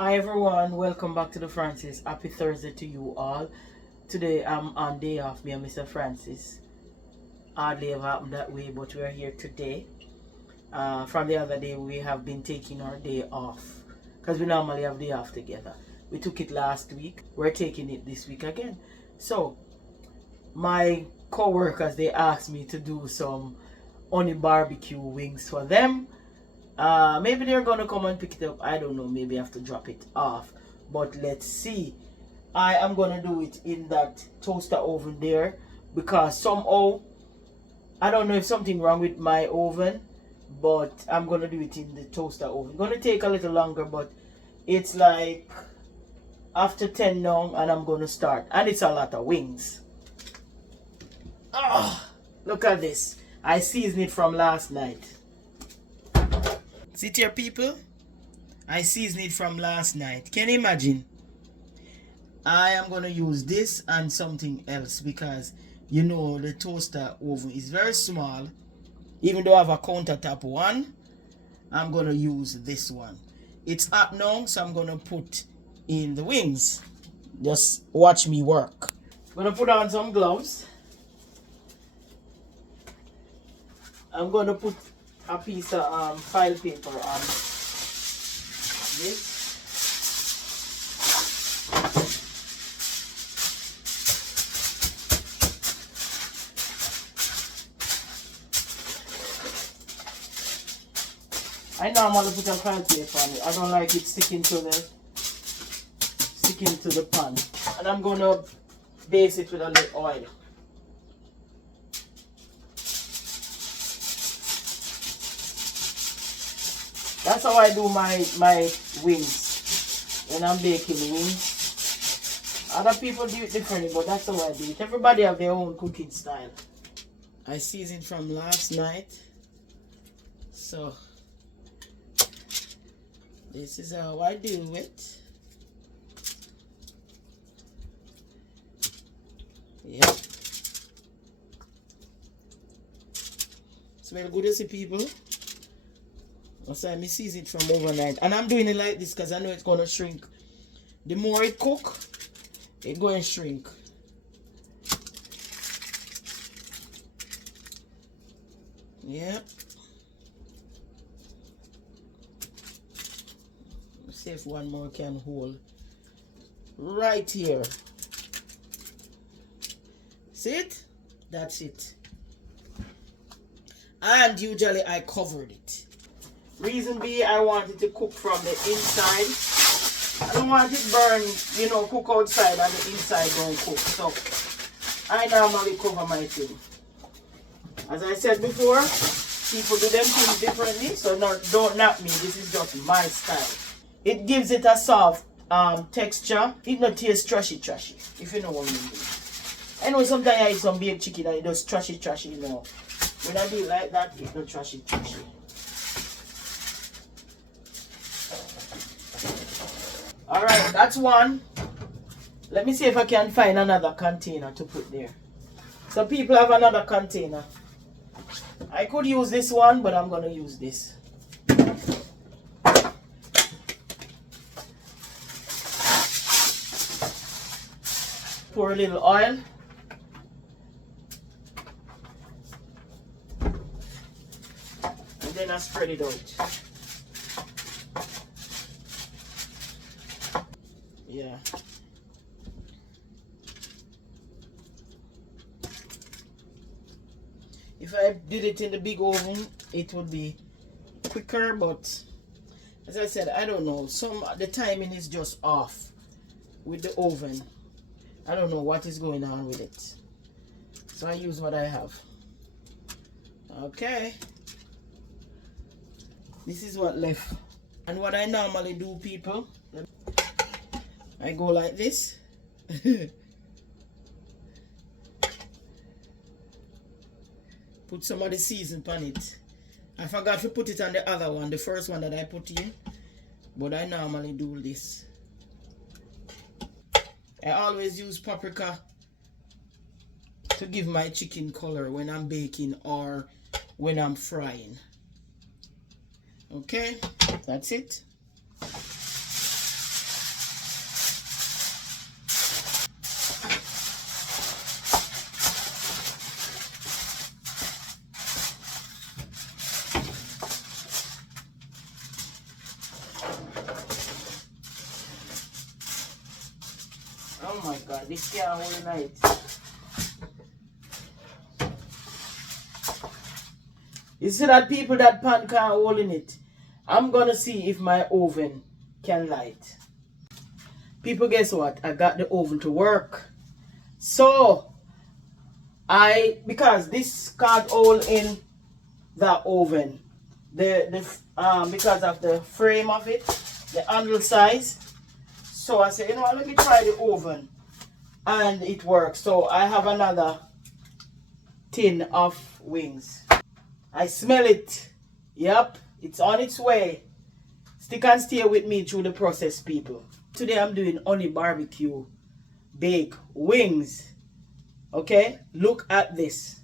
Hi everyone, welcome back to the Francis. Happy Thursday to you all. Today I'm on day off, me and Mr. Francis. Hardly ever happened that way, but we are here today. From the other day, we have been taking our day off because we normally have day off together. We took it last week. We're taking it this week again. So my co-workers, they asked me to do some honey barbecue wings for them. Maybe they're gonna come and pick it up. I don't know. Maybe I have to drop it off. But let's see. I am gonna do it in that toaster oven there because somehow I don't know if something wrong with my oven, but I'm gonna do it in the toaster oven. Gonna take a little longer, but it's like after 10 now, and I'm gonna start. And it's a lot of wings. Ah, look at this. I seasoned it from last night. See here, people? I seasoned it from last night. Can you imagine? I am going to use this and something else because, you know, the toaster oven is very small. Even though I have a countertop one, I'm going to use this one. It's hot now, so I'm going to put in the wings. Just watch me work. I'm going to put on some gloves. I'm going to put a piece of file paper on this. I normally put a file paper on it. I don't like it sticking to the pan. And I'm gonna base it with a little oil. That's how I do my wings when I'm baking wings. Other people do it differently, but that's how I do it. Everybody have their own cooking style. I seasoned from last night, so this is how I do it. Yep. Smell good, you see, people. So I season it from overnight, and I'm doing it like this because I know it's gonna shrink. The more it cook, it's going to shrink. Yep. Let's see if one more can hold. Right here. See it? That's it. And usually I covered it. Reason being, I want it to cook from the inside. I don't want it burn, you know, cook outside and the inside don't cook. So I normally cover my thing. As I said before, people do them things differently, so don't knock me. This is just my style. It gives it a soft texture. It not taste trashy, if you know what I mean. I know sometimes I eat some baked chicken and it does trashy, you know. When I do it like that, it's not trashy. Alright, that's one. Let me see if I can find another container to put there. So people have another container. I could use this one, but I'm going to use this. Pour a little oil. And then I spread it out. Yeah. If I did it in the big oven, it would be quicker, but as I said, I don't know. The timing is just off with the oven. I don't know what is going on with it. So I use what I have. Okay. This is what left. And what I normally do, people, I go like this. Put some of the season on it. I forgot to put it on the other one, the first one that I put in. But I normally do this. I always use paprika to give my chicken color when I'm baking or when I'm frying. Okay, that's it. Oh my God, this can't hold night. You see that people, that pan can't hold in it. I'm gonna see if my oven can light. People, guess what? I got the oven to work. So because this can't hold in the oven, because of the frame of it, the handle size. So I said, you know what, let me try the oven, and it works. So I have another tin of wings. I smell it. Yep, it's on its way. Stick and stay with me through the process, people. Today I'm doing honey barbecue bake wings. Okay, look at this.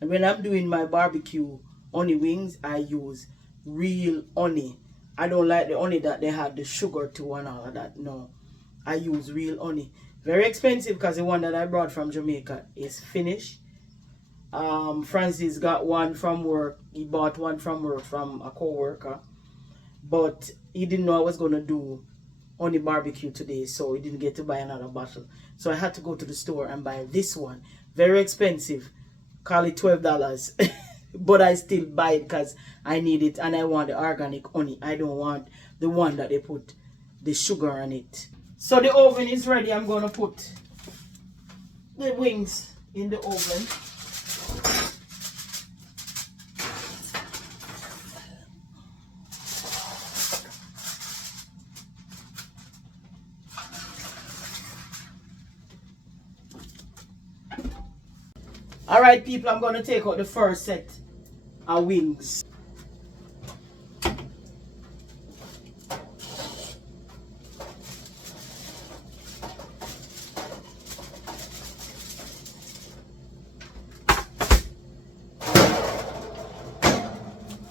And when I'm doing my barbecue honey wings, I use real honey. I don't like the honey that they had the sugar to and all of that. No, I use real honey. Very expensive because the one that I brought from Jamaica is finished. Francis got one from work. He bought one from work from a co-worker, but he didn't know I was going to do honey barbecue today, so he didn't get to buy another bottle. So I had to go to the store and buy this one. Very expensive. Call it $12. But I still buy it because I need it and I want the organic honey. I don't want the one that they put the sugar on it. So the oven is ready. I'm going to put the wings in the oven. Alright people, I'm going to take out the first set of wings.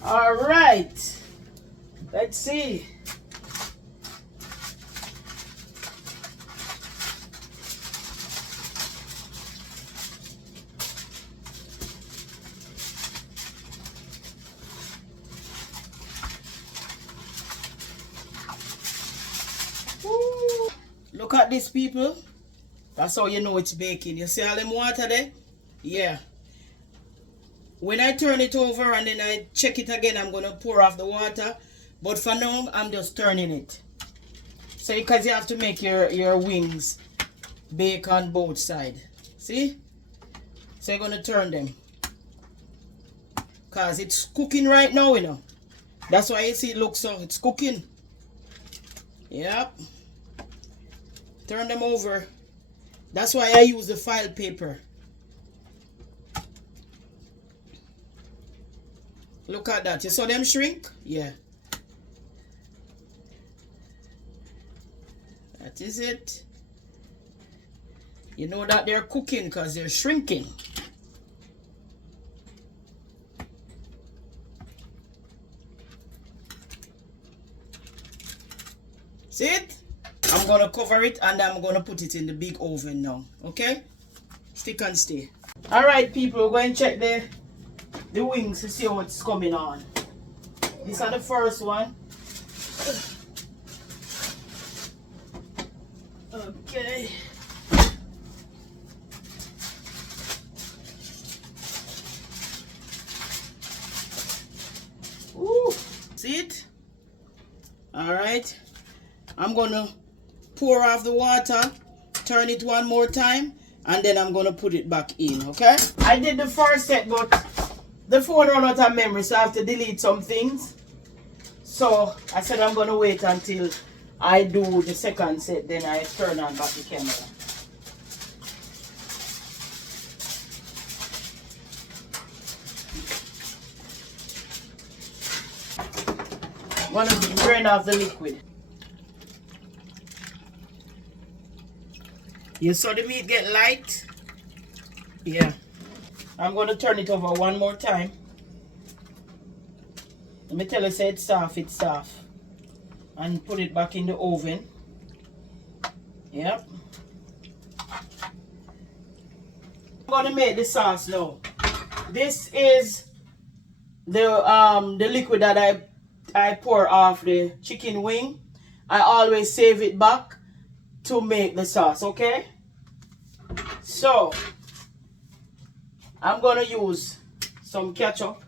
Alright, let's see. Look at this, people. That's how you know it's baking. You see all them water there? Yeah. When I turn it over and then I check it again, I'm going to pour off the water. But for now, I'm just turning it. So because you have to make your wings bake on both sides. See? So you're going to turn them. Because it's cooking right now, you know. That's why you see it looks so, it's cooking. Yep. Turn them over. That's why I use the file paper. Look at that. You saw them shrink? Yeah. That is it. You know that they're cooking because they're shrinking. See it? I'm going to cover it and I'm going to put it in the big oven now. Okay? Stick and stay. Alright people, we're going to check the wings to see what's coming on. These are the first one. Okay. Ooh. See it? Alright. I'm going to pour off the water, turn it one more time, and then I'm going to put it back in, okay? I did the first set, but the phone ran out of memory, so I have to delete some things. So I said I'm going to wait until I do the second set, then I turn on back the camera. I'm going to drain off the liquid. You saw the meat get light? Yeah. I'm going to turn it over one more time. Let me tell you, say it's soft, it's soft. And put it back in the oven. Yep. I'm going to make the sauce now. This is the liquid that I pour off the chicken wing. I always save it back to make the sauce, okay? So, I'm gonna use some ketchup.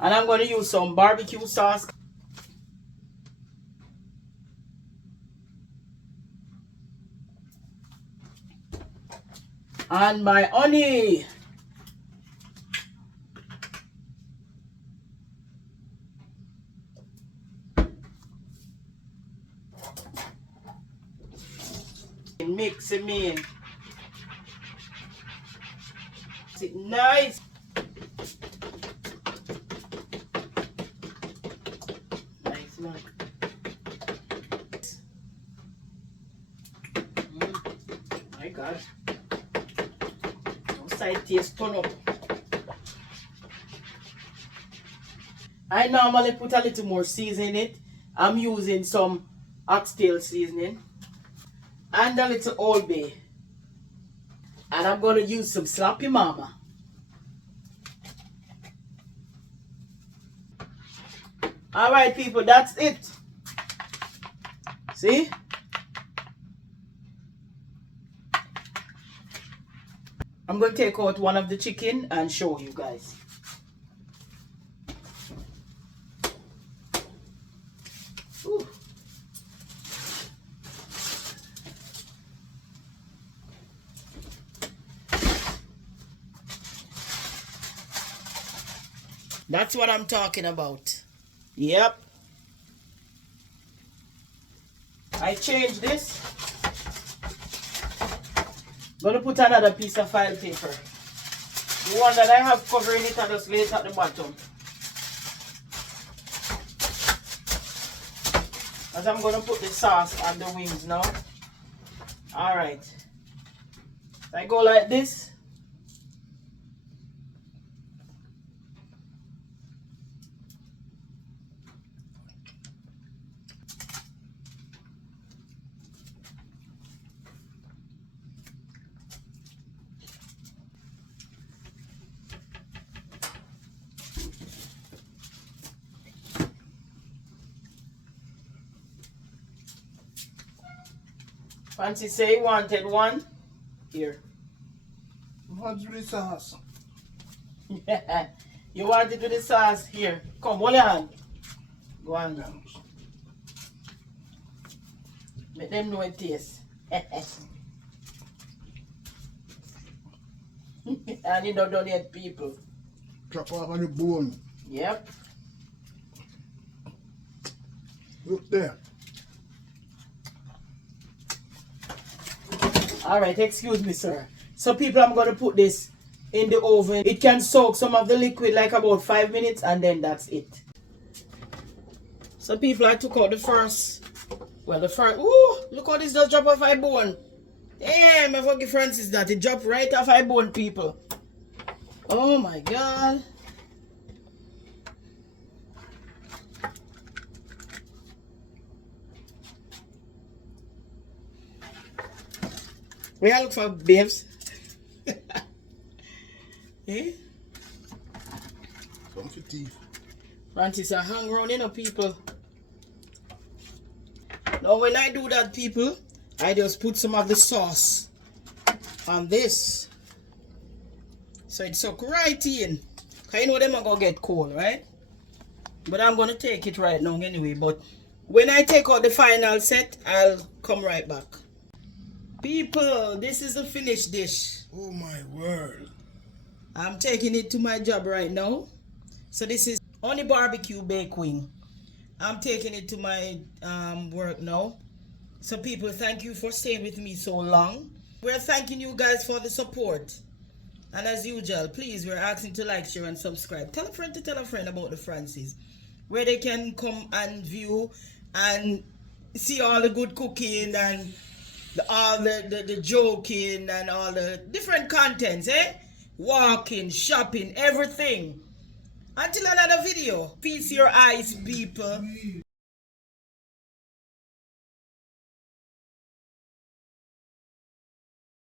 And I'm gonna use some barbecue sauce. And my honey. Mix it in. It's nice. Nice, man. My God. Side taste turn up. I normally put a little more seasoning in it. I'm using some oxtail seasoning and a little Old Bay. And I'm going to use some Sloppy Mama. Alright people, that's it. See? I'm going to take out one of the chicken and show you guys. Ooh. That's what I'm talking about. Yep. I changed this. Gonna put another piece of file paper. The one that I have covering it, I just lay it at the bottom. As I'm gonna put the sauce on the wings now. Alright. I go like this. Fancy say you wanted one. Here. What's with the sauce? You wanted with the sauce. Here. Come, hold your hand. Go on down. Make them know it tastes. And you don't donate people. Chop off on the bone. Yep. Look there. Alright, excuse me, sir. So people, I'm going to put this in the oven. It can soak some of the liquid like about 5 minutes and then that's it. So people, I took out the first. Ooh, look how this does drop off my bone. Damn, I forgive Francis that. It dropped right off my bone, people. Oh my God. Where I look for babes? Eh? Some for teeth. Francis, I hang around, you know, people. Now, when I do that, people, I just put some of the sauce on this. So it soak right in. Because you know them are going to get cold, right? But I'm going to take it right now anyway. But when I take out the final set, I'll come right back. People, this is the finished dish. Oh my word. I'm taking it to my job right now. So this is Honey Barbecue Bake Wing. I'm taking it to my work now. So people, thank you for staying with me so long. We're thanking you guys for the support. And as usual, please, we're asking to like, share, and subscribe. Tell a friend to tell a friend about the Francis, where they can come and view and see all the good cooking and all the joking and all the different contents, eh? Walking, shopping, everything. Until another video. Feast your eyes, people.